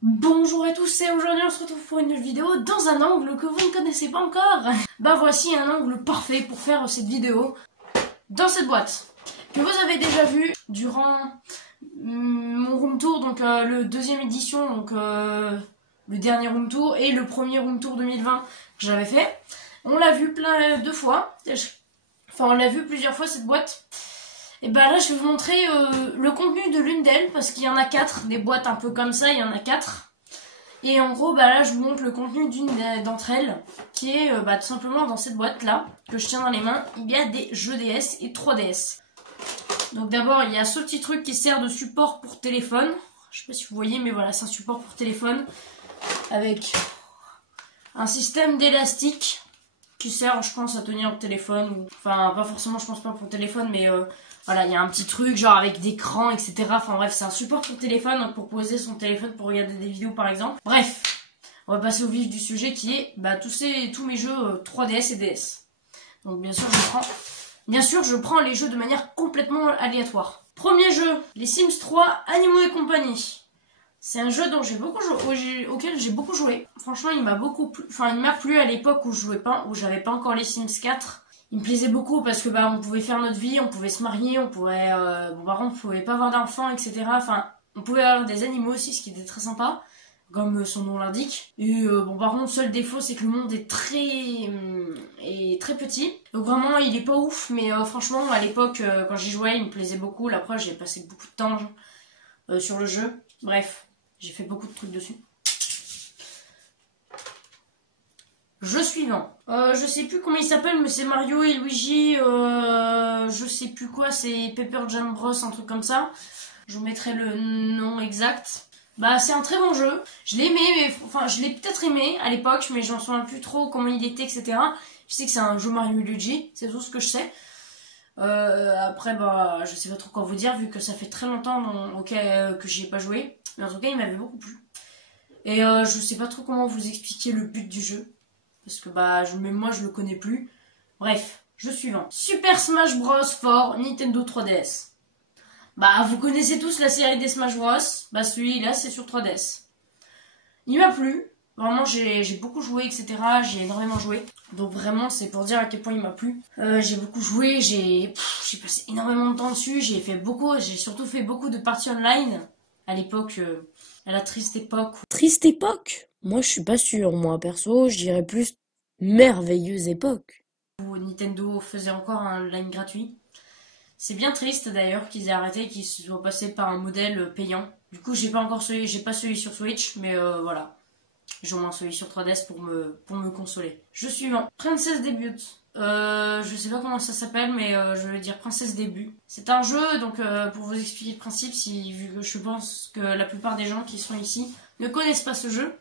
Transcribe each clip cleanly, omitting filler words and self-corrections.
Bonjour à tous et aujourd'hui on se retrouve pour une nouvelle vidéo dans un angle que vous ne connaissez pas encore. Bah voici un angle parfait pour faire cette vidéo dans cette boîte que vous avez déjà vu durant mon room tour, donc le deuxième édition, donc le dernier room tour et le premier room tour 2020 que j'avais fait. On l'a vu deux fois, enfin on l'a vu plusieurs fois cette boîte. Et bah là je vais vous montrer le contenu de l'une d'elles parce qu'il y en a 4, des boîtes un peu comme ça, il y en a 4. Et en gros bah là je vous montre le contenu d'une d'entre elles qui est tout simplement dans cette boîte là que je tiens dans les mains. Il y a des jeux DS et 3DS. Donc d'abord il y a ce petit truc qui sert de support pour téléphone. Je sais pas si vous voyez mais voilà c'est un support pour téléphone avec un système d'élastique qui sert je pense à tenir le téléphone. Enfin pas forcément je pense pas pour le téléphone mais voilà, il y a un petit truc genre avec des crans, etc. Enfin bref, c'est un support pour téléphone, donc pour poser son téléphone pour regarder des vidéos par exemple. Bref, on va passer au vif du sujet qui est tous mes jeux 3DS et DS. Donc bien sûr, je prends les jeux de manière complètement aléatoire. Premier jeu, les Sims 3 Animaux et compagnie. C'est un jeu dont auquel j'ai beaucoup joué. Franchement, il m'a beaucoup plu. Enfin, il m'a plu à l'époque où j'avais pas encore les Sims 4. Il me plaisait beaucoup parce que on pouvait faire notre vie, on pouvait se marier, on pouvait par contre on pouvait pas avoir d'enfants, etc. Enfin, on pouvait avoir des animaux aussi, ce qui était très sympa, comme son nom l'indique. Et par contre, seul défaut c'est que le monde est très petit. Donc vraiment il est pas ouf, mais franchement à l'époque quand j'y jouais il me plaisait beaucoup. La preuve j'ai passé beaucoup de temps sur le jeu. Bref, j'ai fait beaucoup de trucs dessus. Jeu suivant. Je sais plus comment il s'appelle, mais c'est Mario et Luigi. Je sais plus quoi, c'est Paper Jam Bros, un truc comme ça. Je vous mettrai le nom exact. Bah, c'est un très bon jeu. Je l'ai aimé, mais enfin, je l'ai peut-être aimé à l'époque, mais j'en souviens plus trop comment il était, etc. Je sais que c'est un jeu Mario et Luigi, c'est tout ce que je sais. Après, je sais pas trop quoi vous dire, vu que ça fait très longtemps que j'y ai pas joué. Mais en tout cas, il m'avait beaucoup plu. Et je sais pas trop comment vous expliquer le but du jeu. Parce que même moi je le connais plus. Bref, jeu suivant. Super Smash Bros for Nintendo 3DS. Vous connaissez tous la série des Smash Bros. Celui-là c'est sur 3DS. Il m'a plu. Vraiment j'ai beaucoup joué, etc. J'ai énormément joué. Donc vraiment c'est pour dire à quel point il m'a plu. J'ai beaucoup joué, j'ai passé énormément de temps dessus. J'ai surtout fait beaucoup de parties online. À l'époque, à la triste époque. Triste époque? Moi, je suis pas sûre. Moi, perso, je dirais plus merveilleuse époque. Où Nintendo faisait encore un online gratuit. C'est bien triste d'ailleurs qu'ils aient arrêté et qu'ils soient passés par un modèle payant. Du coup, j'ai pas celui sur Switch, mais voilà. J'ai au moins celui sur 3DS pour me consoler. Jeu suivant, Princess Debut. Je sais pas comment ça s'appelle, mais je vais dire Princesse Début. C'est un jeu, donc pour vous expliquer le principe, vu que je pense que la plupart des gens qui sont ici ne connaissent pas ce jeu.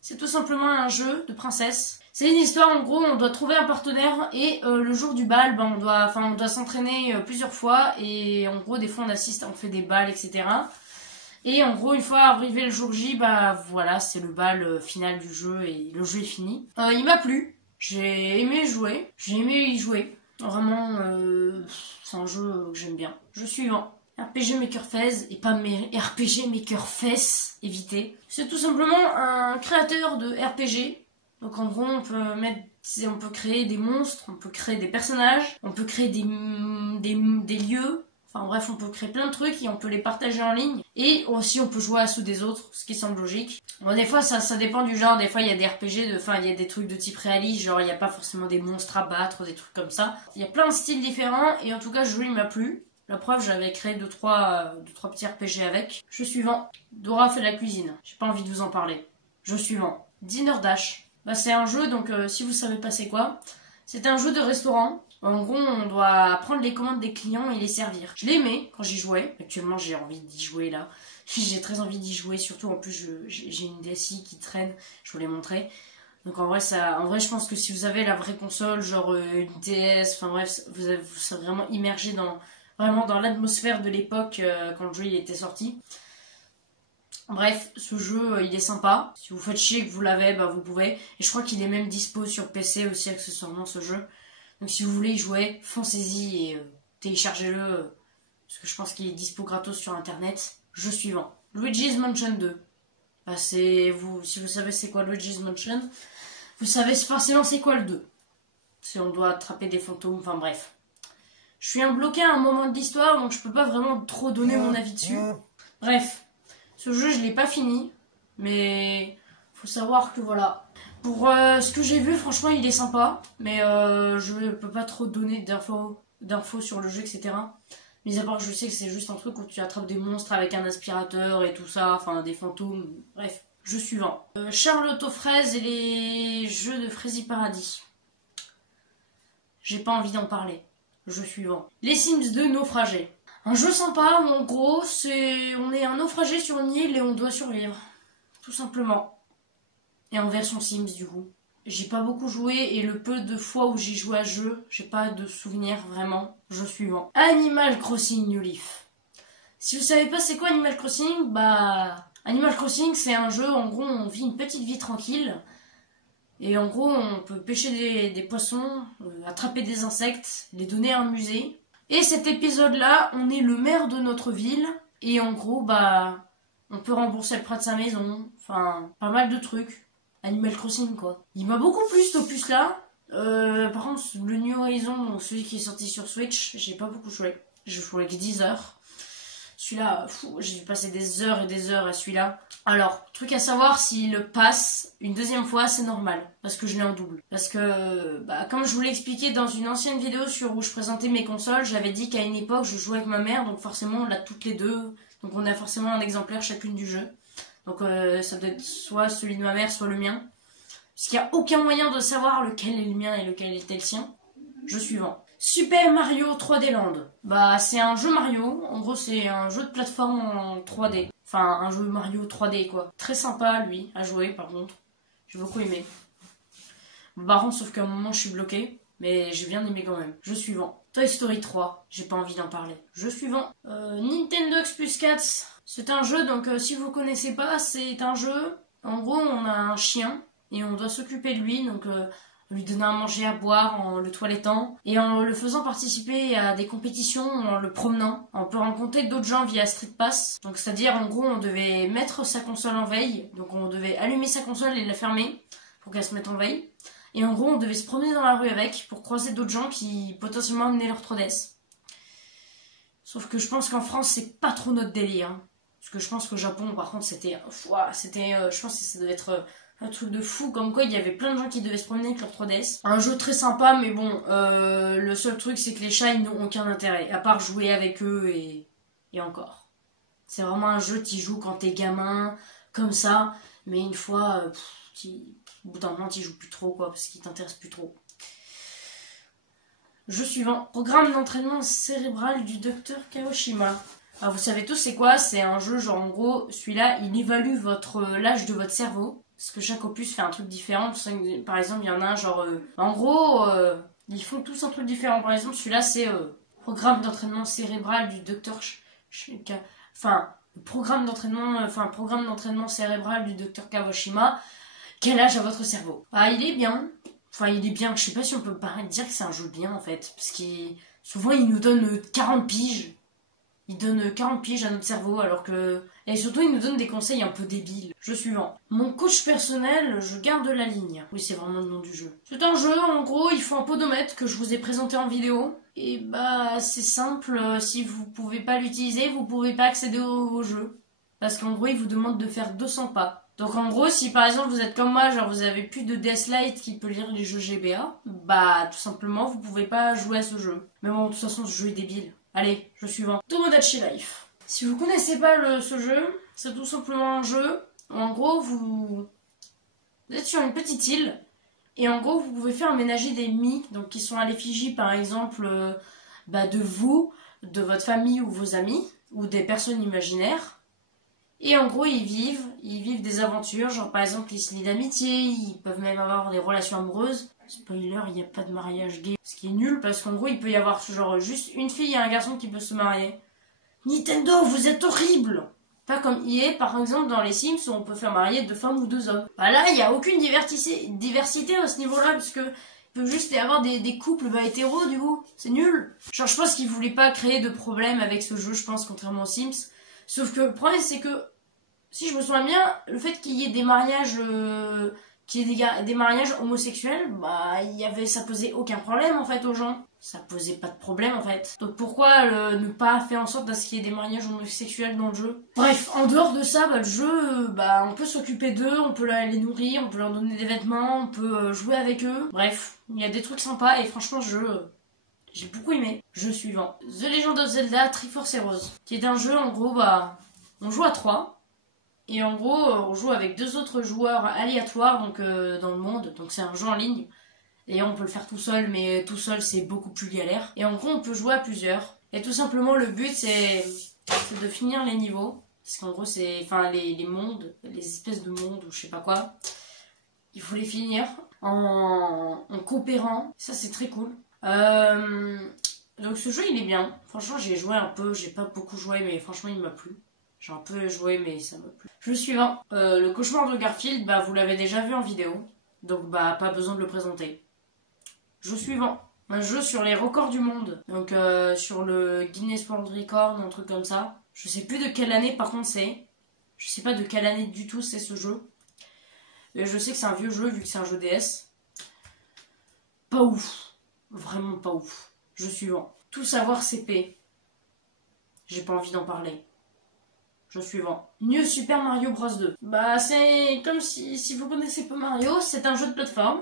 C'est tout simplement un jeu de princesse. C'est une histoire, en gros, on doit trouver un partenaire et le jour du bal, on doit s'entraîner plusieurs fois et en gros, des fois on fait des balles, etc. Et en gros, une fois arrivé le jour J, voilà, c'est le bal final du jeu et le jeu est fini. Il m'a plu, j'ai aimé y jouer. Vraiment, c'est un jeu que j'aime bien. Jeu suivant. RPG Maker Fez et pas RPG Maker Fess, évitez. C'est tout simplement un créateur de RPG. Donc en gros, on peut créer des monstres, on peut créer des personnages, on peut créer des lieux. Enfin bref, on peut créer plein de trucs et on peut les partager en ligne. Et aussi, on peut jouer à ceux des autres, ce qui semble logique. Bon, des fois, ça dépend du genre. Des fois, il y a des RPG, il y a des trucs de type réaliste, genre il n'y a pas forcément des monstres à battre, des trucs comme ça. Il y a plein de styles différents et en tout cas, ce jeu, il m'a plu. La preuve, j'avais créé 2-3 petits RPG avec. Jeu suivant, Dora fait de la cuisine. J'ai pas envie de vous en parler. Jeu suivant, Dinner Dash. C'est un jeu, donc si vous savez pas c'est quoi, c'est un jeu de restaurant. En gros, on doit prendre les commandes des clients et les servir. Je l'aimais quand j'y jouais. Actuellement, j'ai envie d'y jouer là. J'ai très envie d'y jouer, surtout en plus, j'ai une DSi qui traîne. Je vous l'ai montré. Donc en vrai, je pense que si vous avez la vraie console, genre une DS, enfin bref, vous serez vraiment immergé dans l'atmosphère de l'époque quand le jeu il était sorti. Bref, ce jeu il est sympa. Si vous faites chier que vous l'avez, vous pouvez. Et je crois qu'il est même dispo sur PC aussi accessoirement ce jeu. Donc si vous voulez y jouer, foncez-y et téléchargez-le. Parce que je pense qu'il est dispo gratos sur internet. Jeu suivant, Luigi's Mansion 2. Bah, si vous savez c'est quoi Luigi's Mansion, vous savez forcément c'est quoi le 2. Si on doit attraper des fantômes, enfin bref. Je suis bloqué à un moment de l'histoire, donc je peux pas vraiment trop donner mon avis dessus. Bref, ce jeu je l'ai pas fini, mais faut savoir que voilà. Pour ce que j'ai vu, franchement il est sympa, mais je peux pas trop donner d'infos sur le jeu, etc. Mis à part que je sais que c'est juste un truc où tu attrapes des monstres avec un aspirateur et tout ça, enfin des fantômes, bref. Jeu suivant. Charlotte aux fraises et les jeux de Frézy Paradis. J'ai pas envie d'en parler. Jeu suivant. Les Sims 2 naufragés. Un jeu sympa où en gros on est un naufragé sur une île et on doit survivre. Tout simplement. Et en version Sims du coup. J'ai pas beaucoup joué et le peu de fois où j'ai joué à ce jeu, j'ai pas de souvenirs vraiment. Jeu suivant. Animal Crossing New Leaf. Si vous savez pas c'est quoi Animal Crossing, bah Animal Crossing c'est un jeu, en gros on vit une petite vie tranquille. Et en gros on peut pêcher des poissons, attraper des insectes, les donner à un musée. Et cet épisode là, on est le maire de notre ville. Et en gros bah on peut rembourser le prêt de sa maison. Enfin pas mal de trucs. Animal Crossing quoi. Il m'a beaucoup plu cet opus là. Par contre le New Horizon, celui qui est sorti sur Switch, j'ai pas beaucoup joué. J'ai joué que 10 heures. Celui-là, j'ai dû passer des heures et des heures à celui-là. Alors, truc à savoir, s'il le passe une deuxième fois, c'est normal. Parce que je l'ai en double. Parce que, bah, comme je vous l'ai expliqué dans une ancienne vidéo où je présentais mes consoles, j'avais dit qu'à une époque, je jouais avec ma mère. Donc forcément, on l'a toutes les deux. Donc on a forcément un exemplaire chacune du jeu. Donc ça doit être soit celui de ma mère, soit le mien. Parce qu'il n'y a aucun moyen de savoir lequel est le mien et lequel était le sien. Jeu suivant. Super Mario 3D Land. Bah c'est un jeu Mario, en gros c'est un jeu de plateforme en 3D. Enfin un jeu Mario 3D quoi. Très sympa lui à jouer par contre. J'ai beaucoup aimé. Par contre sauf qu'à un moment je suis bloqué, mais j'ai bien aimé quand même. Jeu suivant. Toy Story 3, j'ai pas envie d'en parler. Jeu suivant. Nintendo X Plus 4. C'est un jeu donc si vous connaissez pas, c'est un jeu. En gros on a un chien et on doit s'occuper de lui donc... lui donner à manger, à boire, en le toilettant, et en le faisant participer à des compétitions, en le promenant. On peut rencontrer d'autres gens via Street Pass. Donc c'est-à-dire en gros on devait mettre sa console en veille, donc on devait allumer sa console et la fermer pour qu'elle se mette en veille. Et en gros on devait se promener dans la rue avec pour croiser d'autres gens qui potentiellement amenaient leur 3DS. Sauf que je pense qu'en France c'est pas trop notre délire. Hein. Parce que je pense qu'au Japon par contre c'était... je pense que ça devait être... un truc de fou, comme quoi il y avait plein de gens qui devaient se promener avec leur 3DS. Un jeu très sympa, mais bon, le seul truc c'est que les chats ils n'ont aucun intérêt, à part jouer avec eux et encore. C'est vraiment un jeu qui joue quand t'es gamin, comme ça, mais une fois, au bout d'un moment t'y joues plus trop quoi, parce qu'il t'intéresse plus trop. Jeu suivant. Programme d'entraînement cérébral du docteur Kawashima. Alors vous savez tous c'est quoi? C'est un jeu genre en gros, celui-là il évalue l'âge de votre cerveau. Parce que chaque opus fait un truc différent. Par exemple, il y en a un genre... en gros, ils font tous un truc différent. Par exemple, celui-là, c'est programme d'entraînement cérébral du docteur... programme d'entraînement cérébral du docteur Kawashima. Quel âge a votre cerveau? Ah, il est bien. Enfin, il est bien. Je sais pas si on peut dire que c'est un jeu bien, en fait. Parce qu'il souvent, il nous donne 40 piges. Il donne 40 piges à notre cerveau, alors que... Et surtout, il nous donne des conseils un peu débiles. Jeu suivant. Mon coach personnel, je garde la ligne. Oui, c'est vraiment le nom du jeu. C'est un jeu, en gros, il faut un podomètre que je vous ai présenté en vidéo. Et bah, c'est simple, si vous pouvez pas l'utiliser, vous pouvez pas accéder au jeu. Parce qu'en gros, il vous demande de faire 200 pas. Donc en gros, si par exemple vous êtes comme moi, genre vous avez plus de DS Lite qui peut lire les jeux GBA, bah tout simplement, vous pouvez pas jouer à ce jeu. Mais bon, de toute façon, ce jeu est débile. Allez, jeu suivant. Tomodachi Life. Si vous connaissez pas ce jeu, c'est tout simplement un jeu où en gros vous êtes sur une petite île et en gros vous pouvez faire emménager des mi, donc qui sont à l'effigie par exemple de vous, de votre famille ou vos amis ou des personnes imaginaires. Et en gros ils vivent des aventures, genre par exemple ils se lient d'amitié, ils peuvent même avoir des relations amoureuses. Spoiler, il n'y a pas de mariage gay. Ce qui est nul parce qu'en gros, il peut y avoir genre juste une fille et un garçon qui peut se marier. Nintendo, vous êtes horrible! Pas comme EA, par exemple, dans les Sims où on peut faire marier 2 femmes ou 2 hommes. Bah là, il n'y a aucune diversité à ce niveau-là parce que il peut juste y avoir des couples hétéros du coup. C'est nul. Genre, je pense qu'ils voulaient pas créer de problème avec ce jeu, je pense, contrairement aux Sims. Sauf que le problème, c'est que si je me souviens bien, le fait qu'il y ait des mariages, des mariages homosexuels, bah, ça posait aucun problème en fait aux gens. Ça posait pas de problème en fait. Donc pourquoi ne pas faire en sorte à ce qu'il y ait des mariages homosexuels dans le jeu? Bref, en dehors de ça, bah, le jeu, bah, on peut s'occuper d'eux, on peut les nourrir, on peut leur donner des vêtements, on peut jouer avec eux. Bref, il y a des trucs sympas et franchement, j'ai beaucoup aimé. Jeu suivant. The Legend of Zelda Triforce Heroes, qui est un jeu, en gros, bah, on joue à 3. Et en gros, on joue avec 2 autres joueurs aléatoires donc, dans le monde. Donc c'est un jeu en ligne. Et on peut le faire tout seul, mais tout seul, c'est beaucoup plus galère. Et en gros, on peut jouer à plusieurs. Et tout simplement, le but, c'est de finir les niveaux. Parce qu'en gros, c'est... Enfin, les mondes, les espèces de mondes, ou je sais pas quoi. Il faut les finir en coopérant. Ça, c'est très cool. Donc ce jeu, il est bien. Franchement, j'ai joué un peu. J'ai pas beaucoup joué, mais franchement, il m'a plu. J'ai un peu joué, mais ça m'a plu. Jeu suivant. Le cauchemar de Garfield, bah, vous l'avez déjà vu en vidéo. Donc, bah, pas besoin de le présenter. Jeu suivant. Un jeu sur les records du monde. Donc sur le Guinness World Record, un truc comme ça. Je sais plus de quelle année par contre c'est. Je sais pas de quelle année du tout c'est ce jeu. Mais je sais que c'est un vieux jeu vu que c'est un jeu DS. Pas ouf. Vraiment pas ouf. Jeu suivant. Tout savoir CP. J'ai pas envie d'en parler. Jeu suivant. New Super Mario Bros 2. Bah c'est comme si vous connaissez pas Mario, c'est un jeu de plateforme.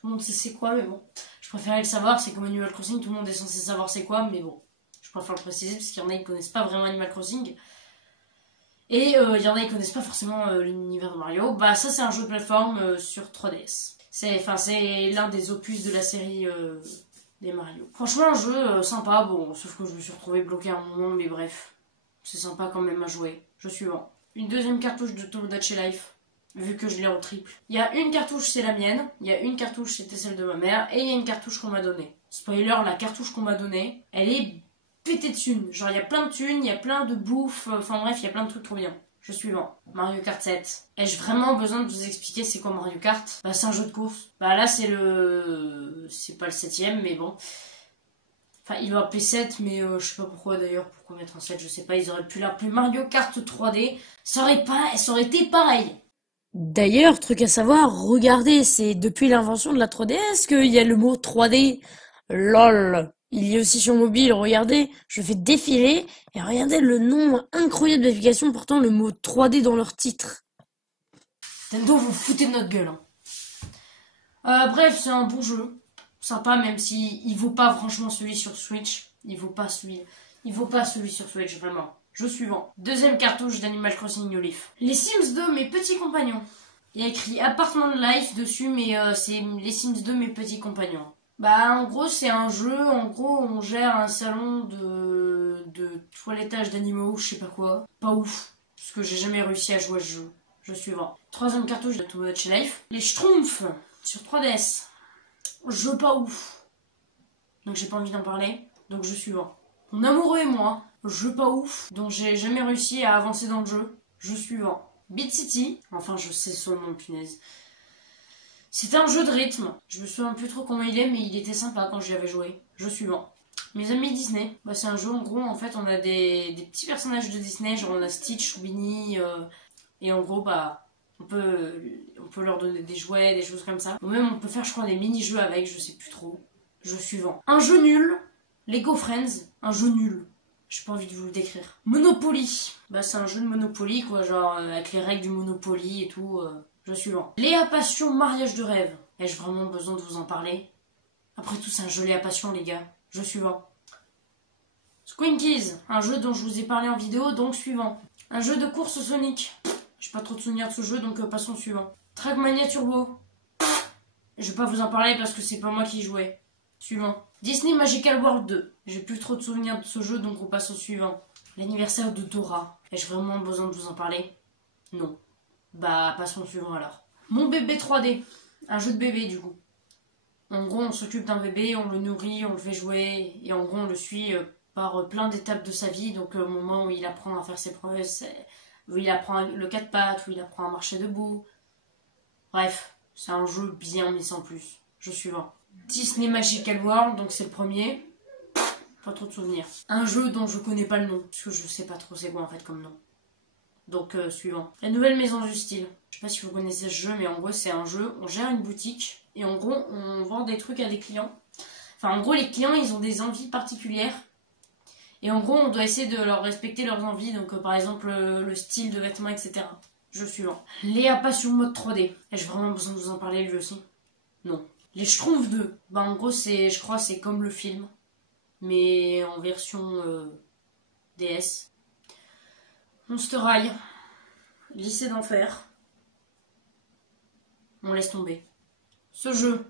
Tout le monde sait c'est quoi, mais bon. Je préférais le savoir, c'est comme Animal Crossing, tout le monde est censé savoir c'est quoi, mais bon. Je préfère le préciser parce qu'il y en a qui connaissent pas vraiment Animal Crossing. Et il y en a qui connaissent pas forcément l'univers de Mario. Bah ça c'est un jeu de plateforme sur 3DS. C'est l'un des opus de la série des Mario. Franchement un jeu sympa, bon, sauf que je me suis retrouvé bloqué à un moment, mais bref. C'est sympa quand même à jouer. Jeu suivant. Une deuxième cartouche de Tomodachi Life. Vu que je l'ai en triple. Il y a une cartouche, c'est la mienne. Il y a une cartouche, c'était celle de ma mère. Et il y a une cartouche qu'on m'a donnée. Spoiler, la cartouche qu'on m'a donnée, elle est pétée de thunes. Genre, il y a plein de thunes, il y a plein de bouffe. Enfin bref, il y a plein de trucs trop bien. Jeu suivant. Mario Kart 7. Ai-je vraiment besoin de vous expliquer c'est quoi Mario Kart? Bah, c'est un jeu de course. Bah, là, c'est pas le 7ème, mais bon. Enfin, il va appeler 7, mais je sais pas pourquoi d'ailleurs. Pourquoi mettre un 7, je sais pas. Ils auraient pu l'appeler Mario Kart 3D. Ça aurait été pareil. D'ailleurs, truc à savoir, regardez, c'est depuis l'invention de la 3DS qu'il y a le mot 3D. LOL. Il y a aussi sur mobile, regardez, je fais défiler et regardez le nombre incroyable d'applications portant le mot 3D dans leur titre. Nintendo, vous foutez de notre gueule. Bref, c'est un bon jeu. Sympa, même si il vaut pas franchement celui sur Switch. Il vaut pas celui sur Switch, vraiment. Jeu suivant. Deuxième cartouche d'Animal Crossing New Leaf. Les Sims 2, mes petits compagnons. Il y a écrit Apartment Life dessus, mais c'est les Sims 2, mes petits compagnons. Bah, en gros, c'est un jeu. En gros, on gère un salon de toilettage d'animaux, je sais pas quoi. Pas ouf. Parce que j'ai jamais réussi à jouer à ce jeu. Jeu suivant. Troisième cartouche de Tomodachi Life. Les Schtroumpfs sur 3DS. Jeu pas ouf. Donc j'ai pas envie d'en parler. Donc jeu suivant. Mon amoureux et moi. Jeu pas ouf, dont j'ai jamais réussi à avancer dans le jeu. Jeu suivant. Beat City. Enfin, je sais son nom, punaise. C'était un jeu de rythme. Je me souviens plus trop comment il est, mais il était sympa quand j'y avais joué. Jeu suivant. Mes amis Disney. Bah, c'est un jeu, en gros, en fait, on a des petits personnages de Disney. Genre, on a Stitch, Winnie. Et en gros, bah, on peut leur donner des jouets, des choses comme ça. Ou même, on peut faire, je crois, des mini-jeux avec, je sais plus trop. Jeu suivant. Un jeu nul. Lego Friends. Un jeu nul. J'ai pas envie de vous le décrire. Monopoly. Bah, c'est un jeu de Monopoly, quoi, genre, avec les règles du Monopoly et tout. Jeu suivant. Léa Passion, mariage de rêve. Ai-je vraiment besoin de vous en parler? Après tout, c'est un jeu Léa Passion, les gars. Jeu suivant. Squinkies. Un jeu dont je vous ai parlé en vidéo, donc suivant. Un jeu de course Sonic. J'ai pas trop de souvenirs de ce jeu, donc passons au suivant. Trackmania Turbo. Je vais pas vous en parler parce que c'est pas moi qui y jouais. Suivant. Disney Magical World 2. J'ai plus trop de souvenirs de ce jeu, donc on passe au suivant. L'anniversaire de Dora. Ai-je vraiment besoin de vous en parler? Non. Bah, passons au suivant alors. Mon bébé 3D. Un jeu de bébé, du coup. En gros, on s'occupe d'un bébé, on le nourrit, on le fait jouer, et en gros, on le suit par plein d'étapes de sa vie. Donc, au moment où il apprend à faire ses prouesses, où il apprend le 4 pattes, où il apprend à marcher debout. Bref, c'est un jeu bien, mais sans plus. Jeu suivant. Disney Magical World, donc c'est le premier. Pas trop de souvenirs. Un jeu dont je connais pas le nom, parce que je sais pas trop c'est quoi en fait comme nom. Donc suivant. La nouvelle maison du style. Je sais pas si vous connaissez ce jeu, mais en gros c'est un jeu, on gère une boutique et en gros on vend des trucs à des clients. Enfin en gros les clients ils ont des envies particulières et en gros on doit essayer de leur respecter leurs envies, donc par exemple le style de vêtements, etc. Jeu suivant. Léa Passion mode 3D. Ai-je vraiment besoin de vous en parler lui aussi? Non. Les Schtroumpfs 2. Bah en gros c'est, je crois c'est comme le film, mais en version DS. Monster High. Lycée d'enfer. On laisse tomber. Ce jeu,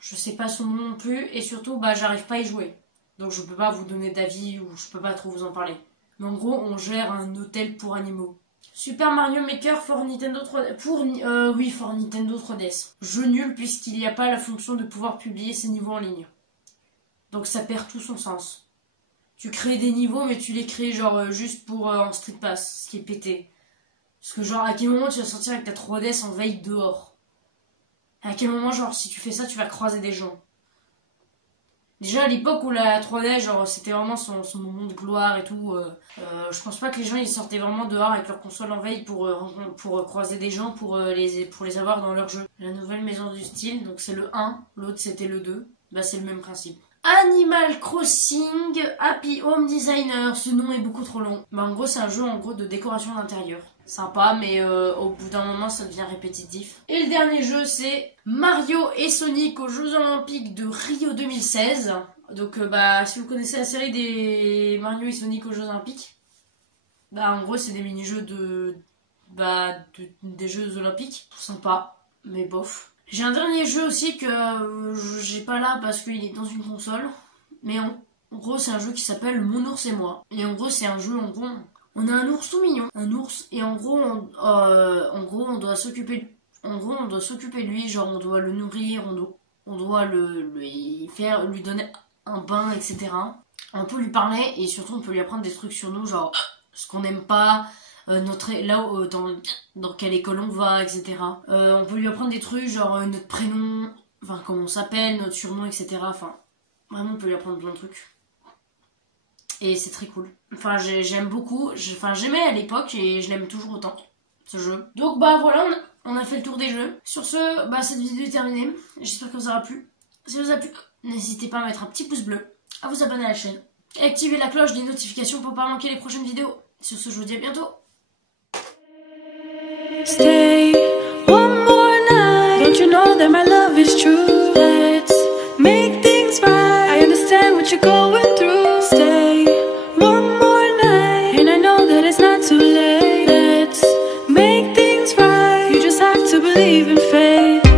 je sais pas son nom non plus, et surtout, bah, j'arrive pas à y jouer. Donc je peux pas vous donner d'avis, ou je peux pas trop vous en parler. Mais en gros, on gère un hôtel pour animaux. Super Mario Maker for Nintendo 3DS. For Nintendo 3DS. Jeu nul puisqu'il n'y a pas la fonction de pouvoir publier ses niveaux en ligne. Donc ça perd tout son sens. Tu crées des niveaux, mais tu les crées genre juste pour en Street Pass, ce qui est pété. Parce que genre, à quel moment tu vas sortir avec ta 3DS en veille dehors? À quel moment, genre, si tu fais ça, tu vas croiser des gens? Déjà, à l'époque où la 3D, genre, c'était vraiment son moment de gloire et tout, je pense pas que les gens, ils sortaient vraiment dehors avec leur console en veille pour croiser des gens, pour les avoir dans leur jeu. La nouvelle maison du style, donc c'est le 1, l'autre c'était le 2, bah c'est le même principe. Animal Crossing Happy Home Designer, ce nom est beaucoup trop long. Bah en gros, c'est un jeu en gros de décoration d'intérieur. Sympa, mais au bout d'un moment ça devient répétitif. Et le dernier jeu c'est Mario et Sonic aux Jeux Olympiques de Rio 2016. Donc bah si vous connaissez la série des Mario et Sonic aux Jeux Olympiques, bah en gros c'est des mini-jeux des Jeux Olympiques. Sympa, mais bof. J'ai un dernier jeu aussi que j'ai pas là parce qu'il est dans une console. Mais en gros c'est un jeu qui s'appelle Mon ours et moi. Et en gros c'est un jeu en gros... On a un ours tout mignon, un ours, et en gros, on doit s'occuper de lui, genre on doit le nourrir, on doit lui donner un bain, etc. On peut lui parler et surtout on peut lui apprendre des trucs sur nous, genre ce qu'on n'aime pas, dans quelle école on va, etc. On peut lui apprendre des trucs, genre notre prénom, enfin comment on s'appelle, notre surnom, etc. Enfin, vraiment on peut lui apprendre plein de trucs. Et c'est très cool. Enfin, j'aime beaucoup. J'aimais à l'époque et je l'aime toujours autant, ce jeu. Donc, bah voilà, on a fait le tour des jeux. Sur ce, bah cette vidéo est terminée. J'espère que ça vous aura plu. Si ça vous a plu, n'hésitez pas à mettre un petit pouce bleu, à vous abonner à la chaîne et activer la cloche des notifications pour pas manquer les prochaines vidéos. Sur ce, je vous dis à bientôt. Stay one more night. Don't you know that my love is true? Let's make things right. I understand what you're going through. Stay one more night, and I know that it's not too late. Let's make things right. You just have to believe in fate.